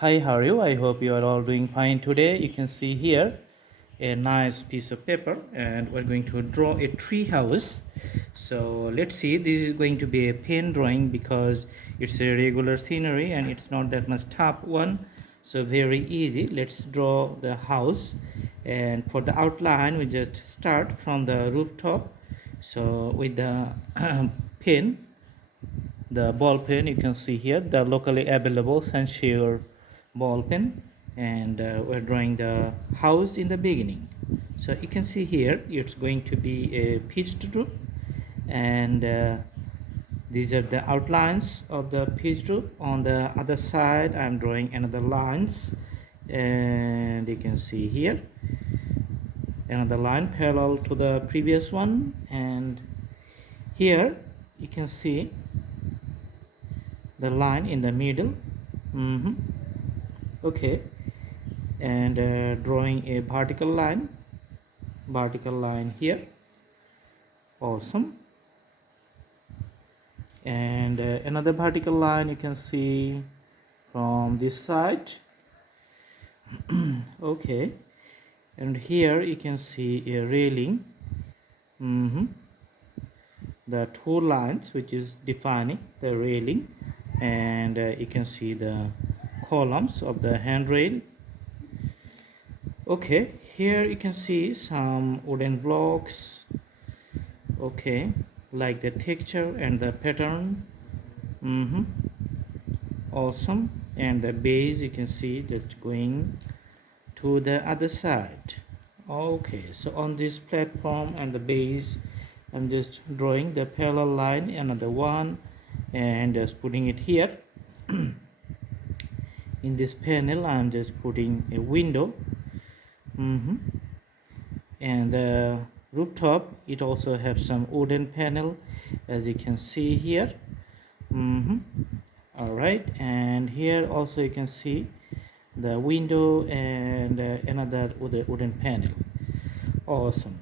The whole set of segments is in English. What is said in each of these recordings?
Hi, how are you? I hope you are all doing fine today. You can see here a nice piece of paper, and we're going to draw a tree house. So let's see, this is going to be a pen drawing because it's a regular scenery and it's not that much tough one. So very easy. Let's draw the house, and for the outline we just start from the rooftop. So with the pen, the ball pen, you can see here the locally available Sunshine ball pen, and we're drawing the house in the beginning. So you can see here it's going to be a pitched roof, and these are the outlines of the pitched roof. On the other side I'm drawing another lines, and you can see here another line parallel to the previous one, and here you can see the line in the middle. Okay, and drawing a vertical line here. Awesome. And another vertical line you can see from this side. Okay, and here you can see a railing. The two lines which is defining the railing, and you can see the columns of the handrail. Okay, here you can see some wooden blocks. Okay, like the texture and the pattern. Awesome. And the base you can see just going to the other side. Okay, so on this platform and the base I'm just drawing the parallel line, another one, and just putting it here. In this panel I'm just putting a window. And the rooftop, it also have some wooden panel, as you can see here. All right, and here also you can see the window and another wooden panel. Awesome.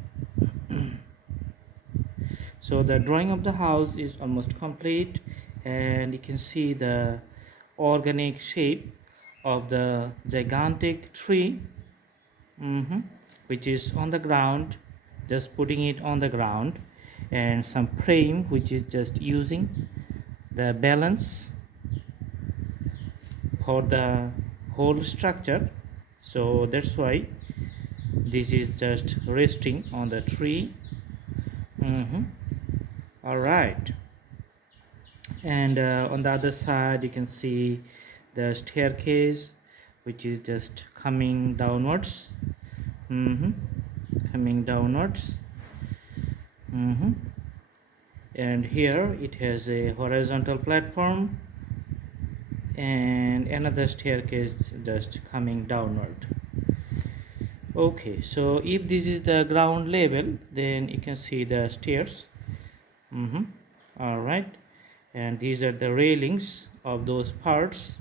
So the drawing of the house is almost complete, and you can see the organic shape of the gigantic tree, which is on the ground, just putting it on the ground, and some frame which is just using the balance for the whole structure. So that's why this is just resting on the tree. All right, and on the other side you can see the staircase which is just coming downwards. Coming downwards. And here it has a horizontal platform and another staircase just coming downward. Okay, so if this is the ground level, then you can see the stairs. All right, and these are the railings of those parts.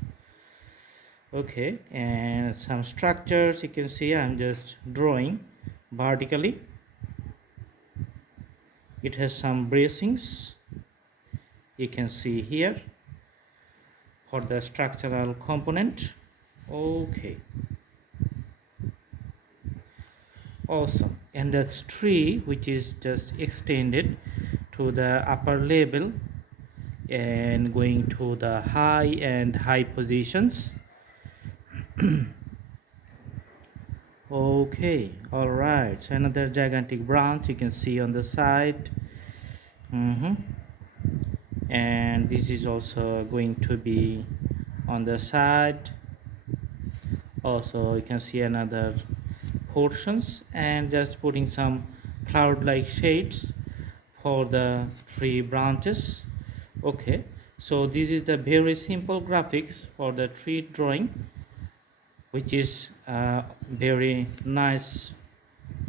Okay, and some structures you can see I'm just drawing vertically. It has some bracings, you can see here, for the structural component. Okay, awesome. And the tree which is just extended to the upper level and going to the high positions. Okay, all right, so another gigantic branch you can see on the side. And this is also going to be on the side. Also you can see another portions, and just putting some cloud like shades for the tree branches. Okay, so this is the very simple graphics for the tree drawing, which is a very nice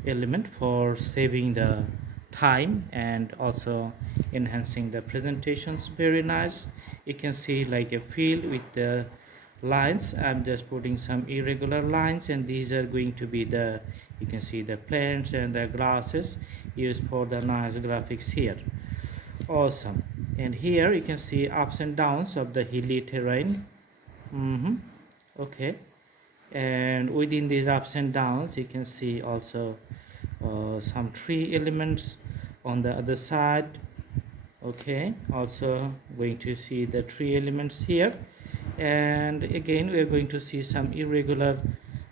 element for saving the time and also enhancing the presentations. Very nice. You can see like a field with the lines. I'm just putting some irregular lines, and these are going to be the, you can see the plants and the grasses used for the nice graphics here. Awesome. And here you can see ups and downs of the hilly terrain. Okay, and within these ups and downs you can see also some tree elements on the other side. Okay, also going to see the tree elements here, and again we are going to see some irregular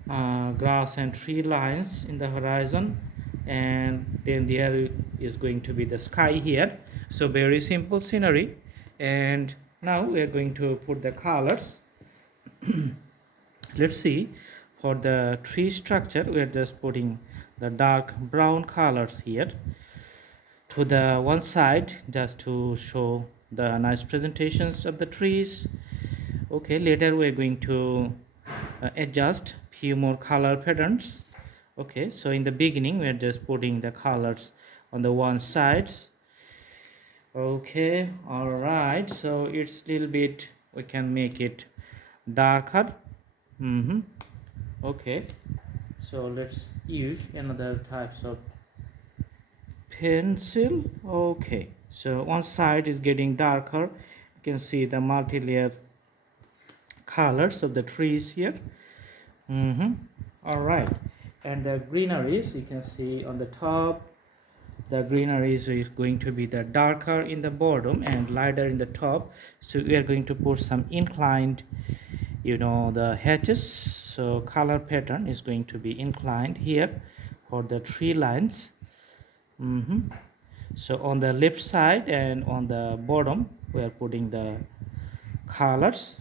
grass and tree lines in the horizon, and then there is going to be the sky here. So very simple scenery. And now we are going to put the colors. Let's see, for the tree structure we are just putting the dark brown colors here to the one side, just to show the nice presentations of the trees. Okay, later we're going to adjust few more color patterns. Okay, so in the beginning we're just putting the colors on the one sides. Okay, all right, so it's little bit, we can make it darker. Okay, so let's use another types of pencil. Okay, so one side is getting darker. You can see the multi-layer colors of the trees here. All right, and the greeneries you can see on the top. The greeneries is going to be the darker in the bottom and lighter in the top. So we are going to put some inclined, the hedges. So color pattern is going to be inclined here for the tree lines. So on the left side and on the bottom we are putting the colors,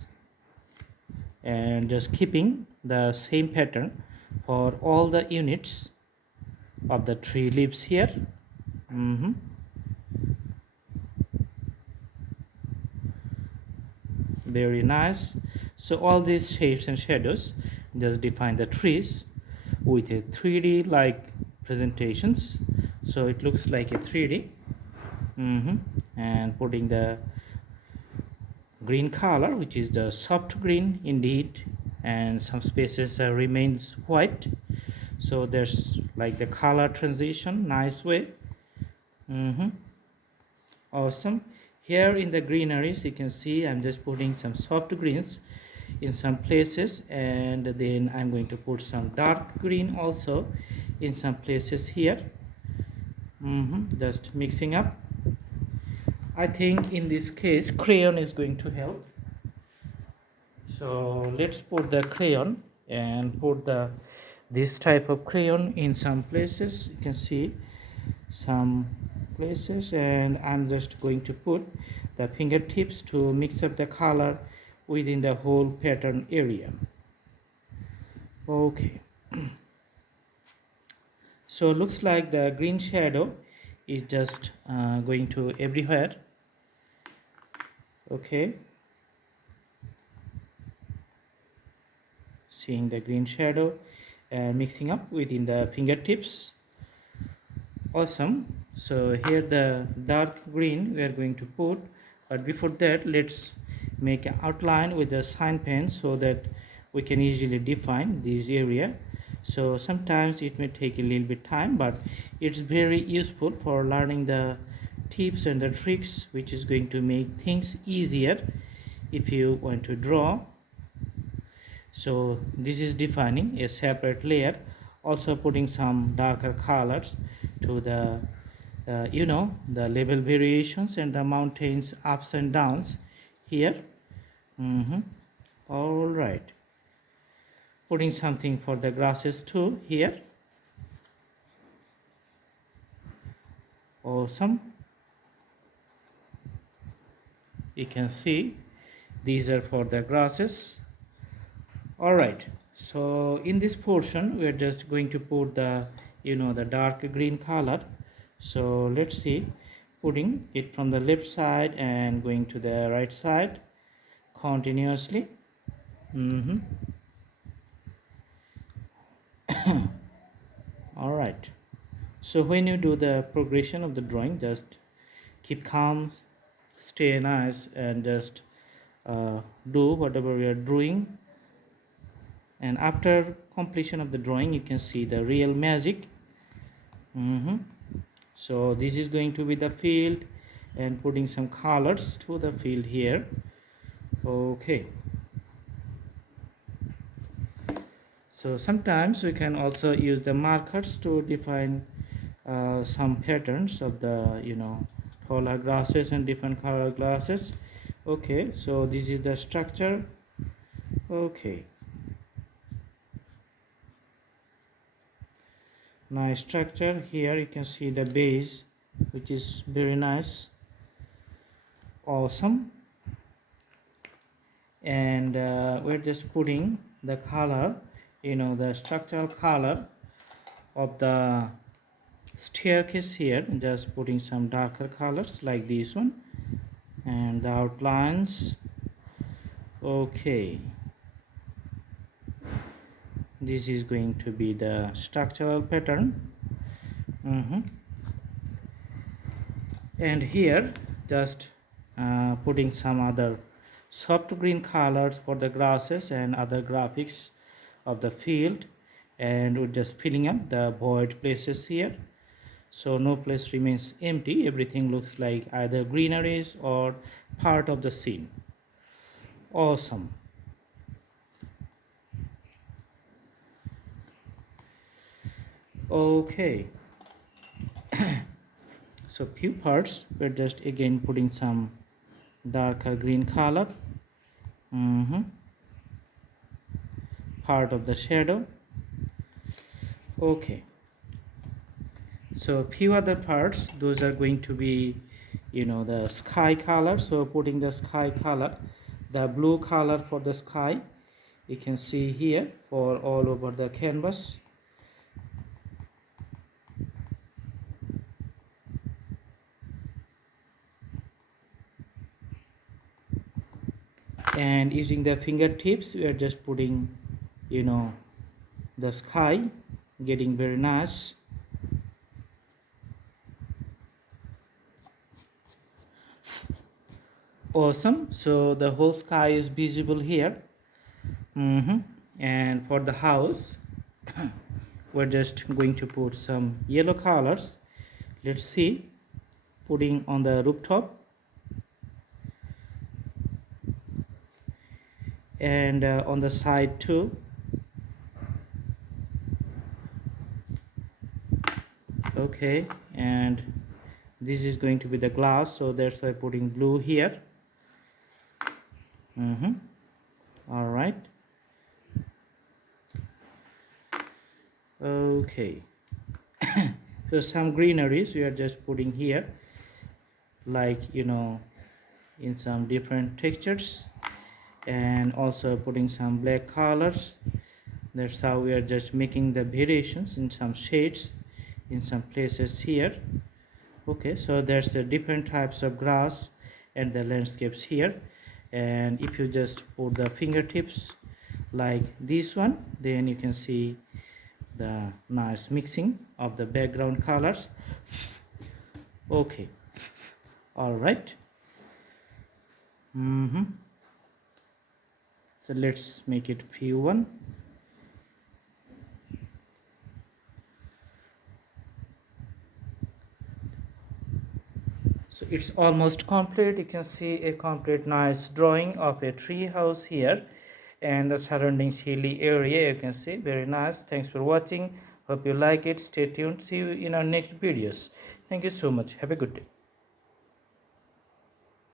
and just keeping the same pattern for all the units of the tree leaves here. Very nice. So all these shapes and shadows just define the trees with a 3D like presentations, so it looks like a 3D. And putting the green color, which is the soft green indeed, and some spaces remains white, so there's like the color transition nice way. Awesome. Here in the greeneries you can see I'm just putting some soft greens in some places, and then I'm going to put some dark green also in some places here. Just mixing up. I think in this case crayon is going to help. So let's put the crayon and put this type of crayon in some places. You can see some places, and I'm just going to put the fingertips to mix up the color within the whole pattern area. Okay, so looks like the green shadow is just going to everywhere. Okay, seeing the green shadow and mixing up within the fingertips. Awesome. So here the dark green we are going to put, but before that let's make an outline with the sign pen so that we can easily define this area. So sometimes it may take a little bit time, but it's very useful for learning the tips and the tricks, which is going to make things easier if you want to draw. So this is defining a separate layer, also putting some darker colors to the the level variations and the mountains ups and downs here. All right, putting something for the grasses too here. Awesome. You can see these are for the grasses. All right, so in this portion we are just going to put the the dark green color. So let's see, putting it from the left side and going to the right side continuously. All right, so when you do the progression of the drawing, just keep calm, stay nice, and just do whatever we are doing. And after completion of the drawing you can see the real magic. So this is going to be the field, and putting some colors to the field here. Okay, So sometimes we can also use the markers to define some patterns of the taller grasses and different color grasses. Okay, so this is the structure. Okay, nice structure. Here you can see the base, which is very nice, awesome. And we're just putting the color, the structural color of the staircase here, just putting some darker colors like this one, and the outlines. Okay, this is going to be the structural pattern. And here just putting some other soft green colors for the grasses and other graphics of the field, and we're just filling up the void places here, so no place remains empty. Everything looks like either greeneries or part of the scene. Awesome. Okay, so few parts we're just again putting some darker green color, part of the shadow. Okay, so a few other parts, those are going to be the sky color. So putting the sky color, the blue color for the sky, you can see here for all over the canvas. And using the fingertips, we are just putting the sky, getting very nice. Awesome. So the whole sky is visible here. And for the house, we're just going to put some yellow colors. Let's see, putting on the rooftop, and on the side too. Okay, and this is going to be the glass, so that's why putting blue here. All right. Okay. So some greeneries we are just putting here, like in some different textures, and also putting some black colors. That's how we are just making the variations in some shades in some places here. Okay, so there's the different types of grass and the landscapes here, and if you just put the fingertips like this one, then you can see the nice mixing of the background colors. Okay, all right. So let's make it few one. So it's almost complete. You can see a complete nice drawing of a tree house here, and the surroundings hilly area. You can see very nice. Thanks for watching. Hope you like it. Stay tuned. See you in our next videos. Thank you so much. Have a good day.